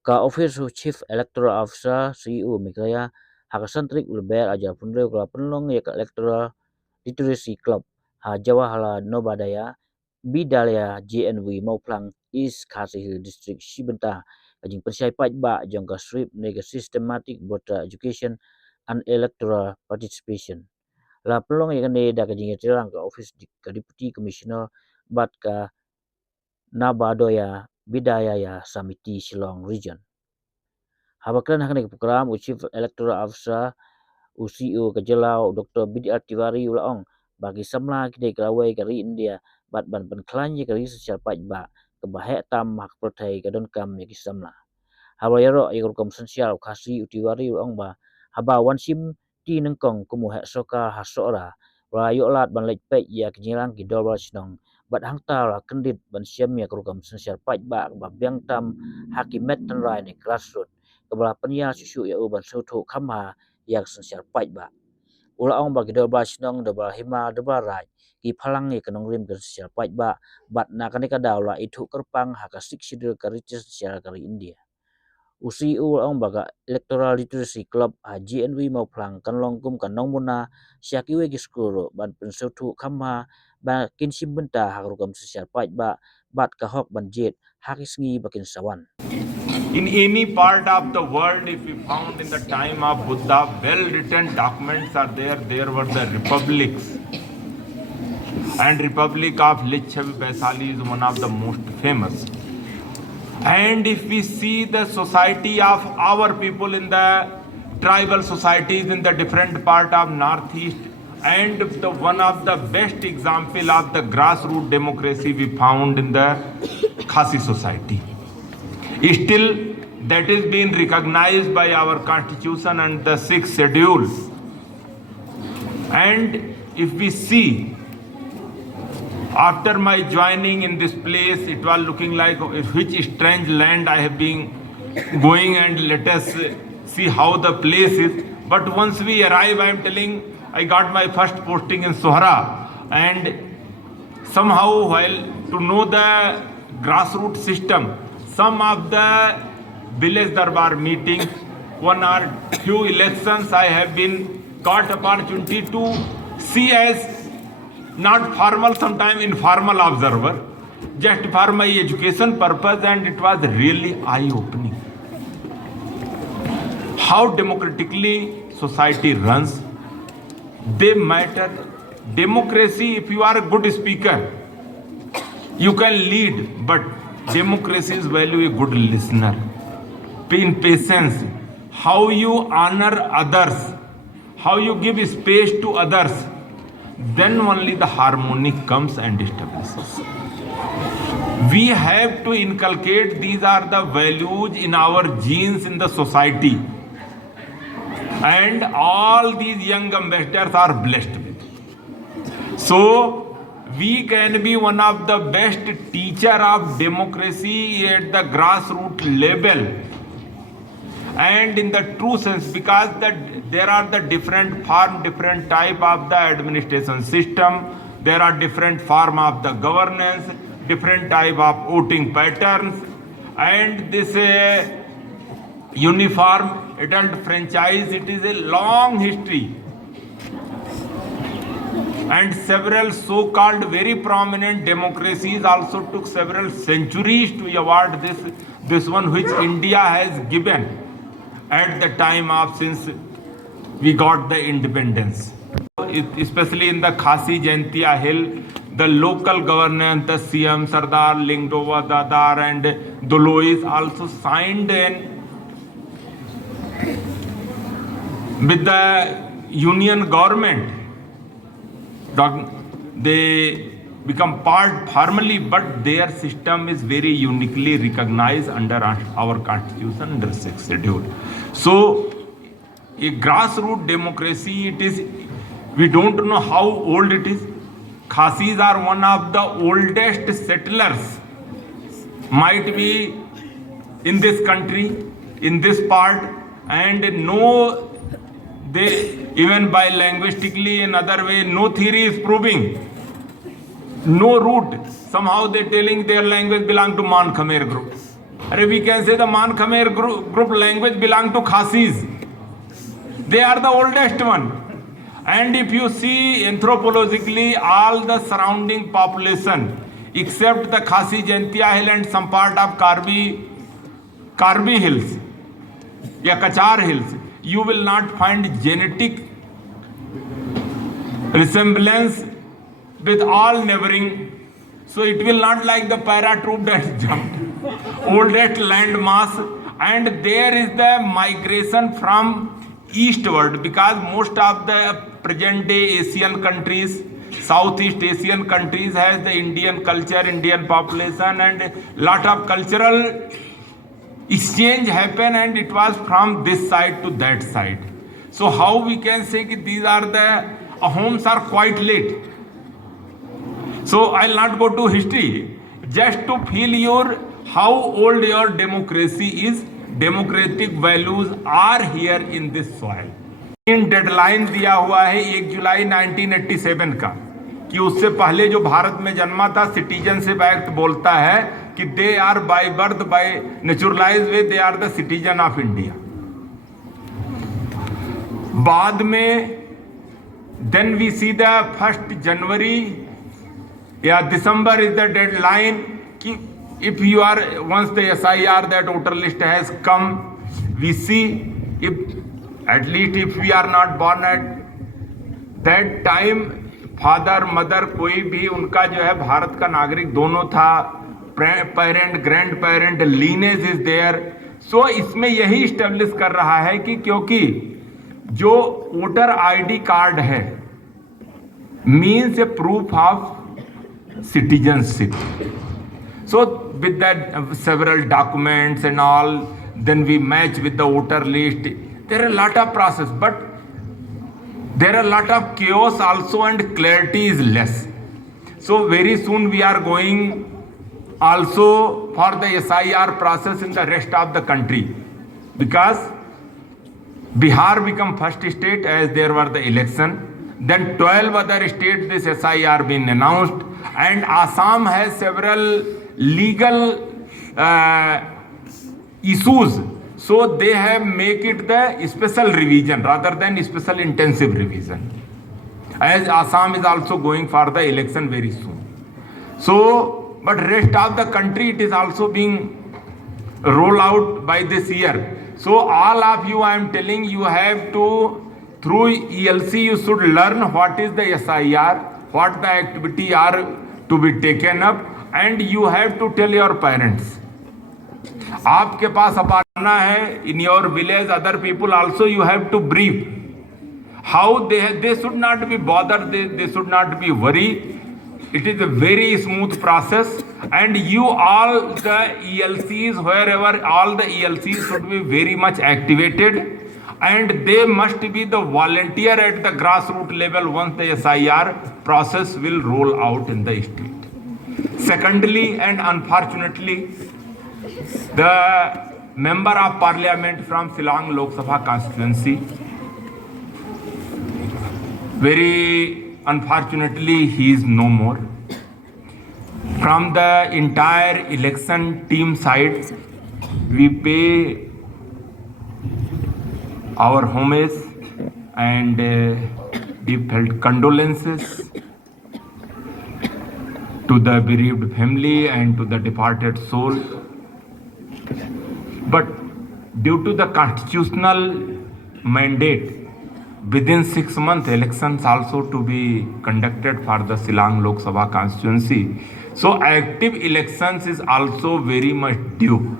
Ka Office of Chief Electoral Officer CEO Mikraya Hakasantrik Ulber aja punre kula penlong ya ka Electoral Literacy Club ha Jawa hala Nobadaya Bidalaya JNW Mauplang East Khasi Hill District Shibenta kajing persai Paidbah jangka strip nega systematic voter education and electoral participation. La pelong ya kene da kajing tirang ka office ka Deputy Commissioner bat ka Nabadoya Bidaya ya Samiti Shillong Region. Habakran hakane program Chief Electoral Officer UCO Kejelau Dr. BDR Tiwari ulaong bagi samla kide kelawai kari India bat ban penklanyi kari secara Paidbah kebahek tam hak protai kadon kam yaki samla. Habayaro ayur kom Synshar Khasi Tiwari ulaong ba haba wansim ti Nyngkong kumu hek soka ha Sohra rayo lat ban lek pek ya kenyilang ki dolbar sinong bat hangta la Kyndit ban siam ya kurukam Synshar Paidbah ba biang tam hakimet tan rai ni grassroots kebelah penia susu ya uban sutu kama yak Synshar Paidbah. Ulaong bagi dolbar sinong dolbar hima dolbar rai ki phalang ni kanong rim ke Synshar Paidbah bat na kanika daula itu kerpang hakasik sidil karitis Synshar kari India. UCU ulaong baga Electoral Literacy Club GNW mau plang kan longkum kan nong muna siakiwe giskuro ban pensutu kama ba kin simbenta hakrukam Synshar Paidbah bat kahok ban jet hakisngi bakin sawan. In any part of the world, if we found in the time of Buddha, well-written documents are there. There were the republics. And Republic of Lichavi Vaisali is one of the most famous. And if we see the society of our people in the tribal societies in the different part of Northeast, and one of the best example of the grassroots democracy we found in the Khasi society. Still, that is being recognized by our constitution and the 6th schedule. And if we see, after my joining in this place, it was looking like which strange land I have been going, and let us see how the place is. But once we arrive, I am telling, I got my first posting in Sohra, and somehow while to know the grassroots system, some of the village darbar meetings, one or few elections, I have been got opportunity to see as not formal, sometimes informal observer, just for my education purpose, and it was really eye-opening. How democratically society runs, they matter. Democracy, if you are a good speaker, you can lead, but democracy's value a good listener. In patience, how you honor others, how you give space to others, then only the harmony comes and establishes. We have to inculcate these are the values in our genes in the society. And all these young ambassadors are blessed with. So, we can be one of the best teacher of democracy at the grassroots level. And in the true sense, because there are the different form, different type of the administration system, there are different form of the governance, different type of voting patterns, and this uniform adult franchise, it is a long history. And several so-called very prominent democracies also took several centuries to award this one which India has given at the time of since we got the independence. Especially in the Khasi Jaintia Hill, the local governance, the CM Sardar, Lingdova Dadar and Dolois also signed with the union government. They become part formally, but their system is very uniquely recognized under our constitution under 6th schedule. So, a grassroots democracy, it is, we don't know how old it is. Khasis are one of the oldest settlers, might be in this country, in this part, and no, they, even by linguistically in other way, no theory is proving, no root. Somehow they're telling their language belong to Man Khmer group. We can say the Man Khmer group language belong to Khasis. They are the oldest one. And if you see anthropologically, all the surrounding population, except the Khasi Jantia Hill and some part of Karbi Hills, Kachar Hills, you will not find genetic resemblance with all neighboring. So it will not like the paratroop that jumped. Oldest land mass, and there is the migration from eastward, because most of the present day Asian countries, Southeast Asian countries has the Indian culture, Indian population, and lot of cultural exchange happen, and it was from this side to that side. So how we can say that these are the homes are quite late. So I'll not go to history, just to feel your how old your democracy is. Democratic values are here in this soil. In deadline दिया हुआ है 1 जुलाई 1987 का, कि उससे पहले जो भारत में जन्मा था, सिटीजनशिप एक्ट बोलता है कि they are by birth by naturalize way they are the citizen of India. बाद में then we see the 1 January या दिसंबर इज द डेडलाइन कि if you are once the SIR, that voter list has come, we see if at least if we are not born at that time, father mother कोई भी उनका जो है भारत का नागरिक दोनों था, parent grandparent lineage is there. So इसमें यही स्टेब्लिश कर रहा है कि क्योंकि जो वोटर आईडी कार्ड है means a proof of citizenship. So with that several documents and all, then we match with the voter list. There are a lot of process, but there are a lot of chaos also, and clarity is less. So very soon we are going also for the SIR process in the rest of the country, because Bihar become first state as there were the election. Then 12 other states this SIR been announced, and Assam has several legal issues, so they have make it the special revision rather than special intensive revision, as Assam is also going for the election very soon. So but rest of the country it is also being rolled out by this year. So all of you, I am telling you, have to through ELC you should learn what is the SIR, what the activity are to be taken up, and you have to tell your parents. आपके पास अपना है in your village, other people also you have to brief how they should not be bothered, they should not be worried. It is a very smooth process, and you all the ELCs, wherever all the ELCs should be very much activated, and they must be the volunteer at the grassroots level once the SIR process will roll out in the state. Secondly, and unfortunately, the member of parliament from Shillong Lok Sabha constituency, very unfortunately he is no more. From the entire election team side, we pay our homage and deep-felt condolences to the bereaved family and to the departed soul. But due to the constitutional mandate, within 6 months elections also to be conducted for the Shillong Lok Sabha constituency. So active elections is also very much due.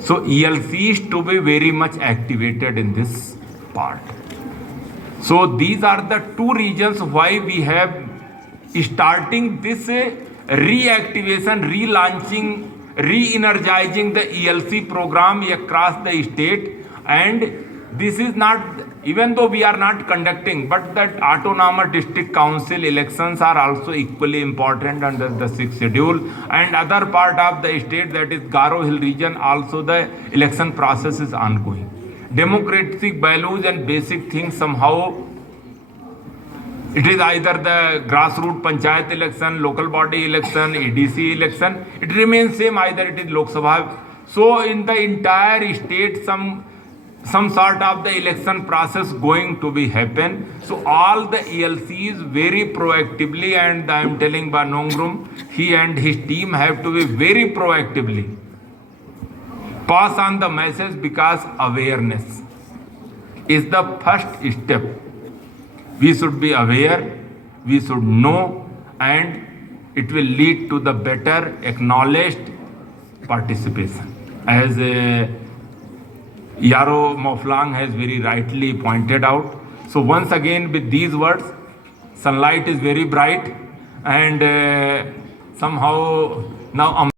So ELC is to be very much activated in this part. So these are the two reasons why we have starting this reactivation, relaunching, re-energizing the ELC program across the state. And this is not, even though we are not conducting, but that autonomous district council elections are also equally important under the 6th schedule, and other part of the state, that is Garo Hill region, also the election process is ongoing. Democratic values and basic things somehow It is either the grassroots panchayat election, local body election, ADC election. It remains same, either it is Lok Sabha. So in the entire state, some sort of the election process going to be happen. So all the ELCs very proactively, and I am telling by Nongrum, he and his team have to be very proactively pass on the message, because awareness is the first step. We should be aware, we should know, and it will lead to the better acknowledged participation. As Yaro Moflang has very rightly pointed out. So once again, with these words, sunlight is very bright, and somehow now